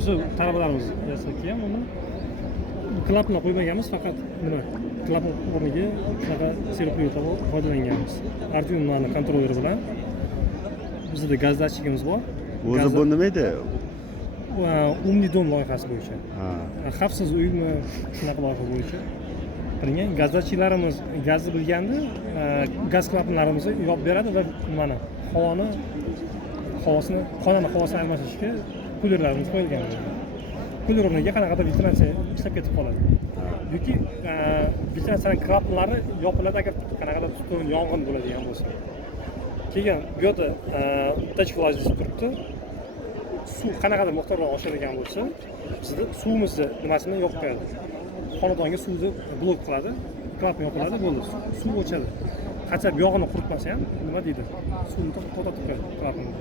bizni talabalarimiz yasagan ham uni klapni qo'ymaganmiz, faqat nima klapni o'rniga shunaqa serplyutdan foydalanganmiz. Arduino kontrolleri bilan bizda gaz datchigimiz bor. O'zi bu nima edi? Umniy dom loyihasi bo'yicha. Xavfsiz uymi shunaqa loyiha bo'yicha qilingan. Gaz datchiklarimiz gazni bilganda gaz klapanlarimizni yopib beradi va mana xonani havosini almashishga kulerlarimiz qo'yilgan. Kuler o'rniga qanaqadir ventilyatsiya ishlab ketib qoladi. Yoki ventilyatsiyaning klapanlari yopiladi agar qanaqadir tutun, yong'in bo'ladigan bo'lsa. Keyin bu yerda dachik vlozni turibdi. Suv qanaqadir miqdorda oshadigan bo'lsa, bizda suvimizni nimasini yopib qo'yadi. Xonadonga suvni blok qiladi, klapan yopiladi, bo'ldi. Suv o'chadi. Qachon yog'ini quritmasa ham nima deydi? Suvni to'xtatib qo'yadi klapanni.